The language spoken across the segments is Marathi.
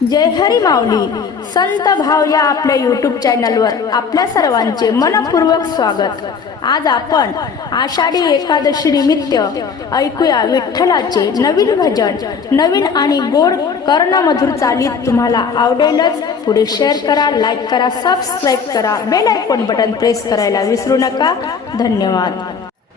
जय हरी माऊली संत भाव या आपल्या यूट्यूब चॅनलवर आपल्या सर्वांचे मनपूर्वक स्वागत। आज आपण आषाढी एकादशी निमित्त ऐकूया विठ्ठलाचे नवीन भजन। नवीन आणि गोड कर्णमधुर चालीत तुम्हाला आवडेलच। पुढे शेअर करा, लाईक करा, सबस्क्राईब करा, बेल आयकॉन बटन प्रेस करायला विसरू नका। धन्यवाद।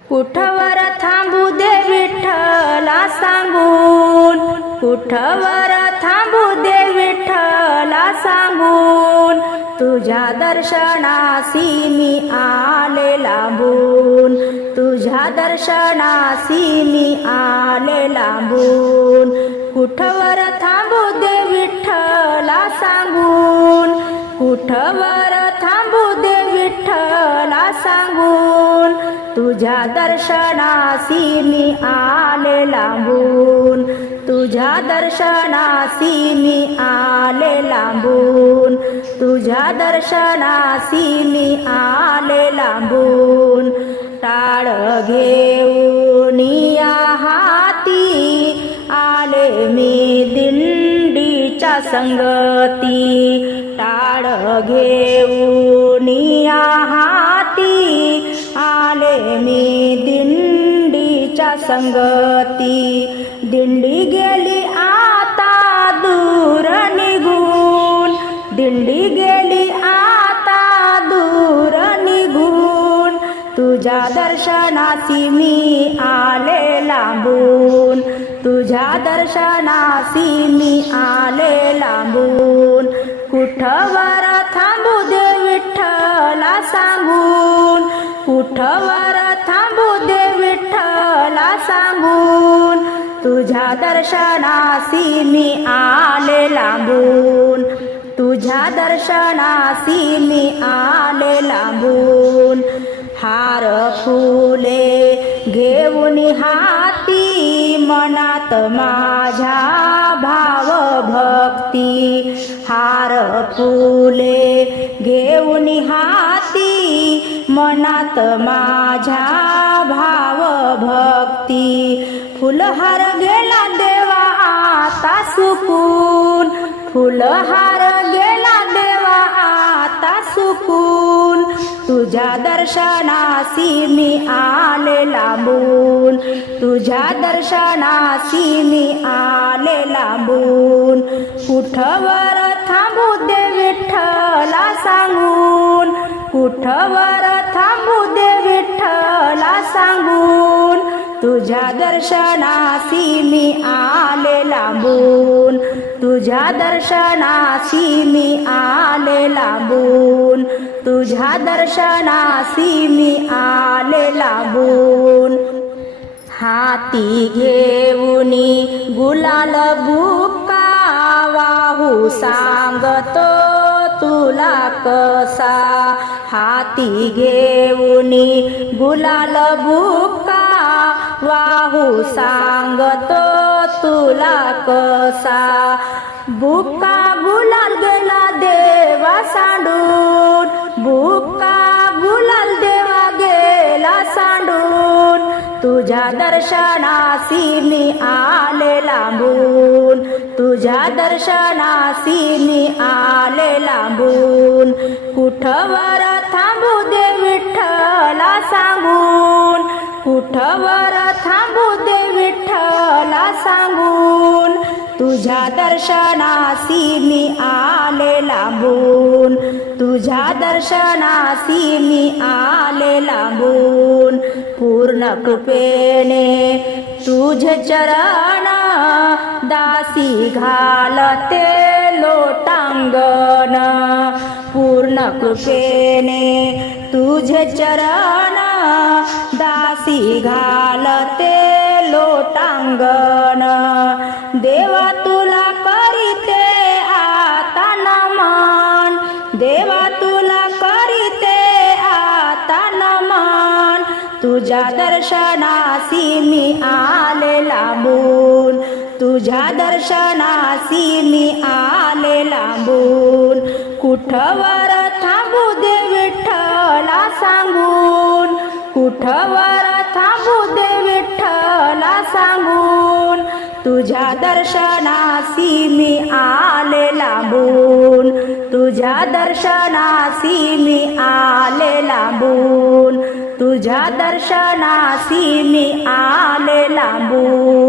कुठवर थांबू दे विठ्ठला सांगून, कुठवर थांबू दे विठ्ठला सांगून, तुझ्या दर्शनासी मी आले लांबून, तुझ्या दर्शनासी मी आले लांबून। कुठवर थांबू दे विठ्ठला सांगून, कुठवर थांबू दे विठ्ठला सांगून, तुझ्या दर्शनासी मी आले लांबून, तुझ्या दर्शनासी मी आले लांबून, तुझ्या दर्शनासी मी आले लांबून। टाळ घेऊन या हाती आले मी दिंडीच्या संगती, टाळ घेऊन या हाती आले मी दिंडीच्या संगती। दिंडी गेली आता दूर निघून, दिंडी गेली आता दूर निघून, तुझ्या दर्शनासी मी आले लांबून, तुझ्या दर्शनासी मी आले लांबून। कुठवर थांबू दे विठ्ठला सांगून, कुठवर थांबू दे विठ्ठला सांगून, तुझ्या दर्शनासी मी आले लांबून, तुझ्या दर्शनासी मी आले लांबून। हार फुले घेऊन हाती मनात माझ्या भाव भक्ती, हार फुले घेऊन हाती मनात माझ्या भाव भक्ती। फुलहार गेला देवा आता सुकून, फुलहार गेला देवा आता सुकून, तुझ्या दर्शनासी मी आले लांबून, तुझ्या दर्शनासी मी आले लांबून। कुठवर थांबू दे विठ्ठला सांगून, कुठवर थांबू दे विठ्ठला सांगून, तुझ्या दर्शनासी मी आले लांबून, तुझ्या दर्शनासी मी आले लांबून, तुझ्या दर्शनासी मी आले लांबून। हाती घेऊनी गुलाल बुक्का वाहू सांगतो तुला कसा, हाती घेऊनी गुलाल बुक्का वाहू सांगतो तुला कसा। बुक्का गुलाल गेला देवा सांडून, बुक्का गुलाल देवा गेला सांडून, तुझ्या दर्शनासी मी आले लांबून, तुझ्या दर्शनासी मी आले लांबून। कुठवर थांबू दे विठ्ठला सांगून, कुठवर थांबू दे विठ्ठला सांगून, तुझ्या दर्शनासी मी आले लांबून, तुझ्या दर्शनासी मी आले लांबून। पूर्ण कृपेने तुझे चरण दासी घालते लोटांगण, पूर्ण कृपेने तुझे चरण दासी घालते लोटांगण। देवा तुला करीते आता नमन, देवा तुला करीते आता नमन, तुझ्या दर्शनासी मी आले लांबून, तुझ्या दर्शनासी मी आले लांबून। कुठवर थांबू दे विठ्ठला सांगून, कुठवर थांबू दे विठ्ठला सांगून, तुझ्या दर्शनासी मी आले तुझ्या दर्शनासी मी आले लांबून, तुझ्या दर्शनासी मी आले लांबून.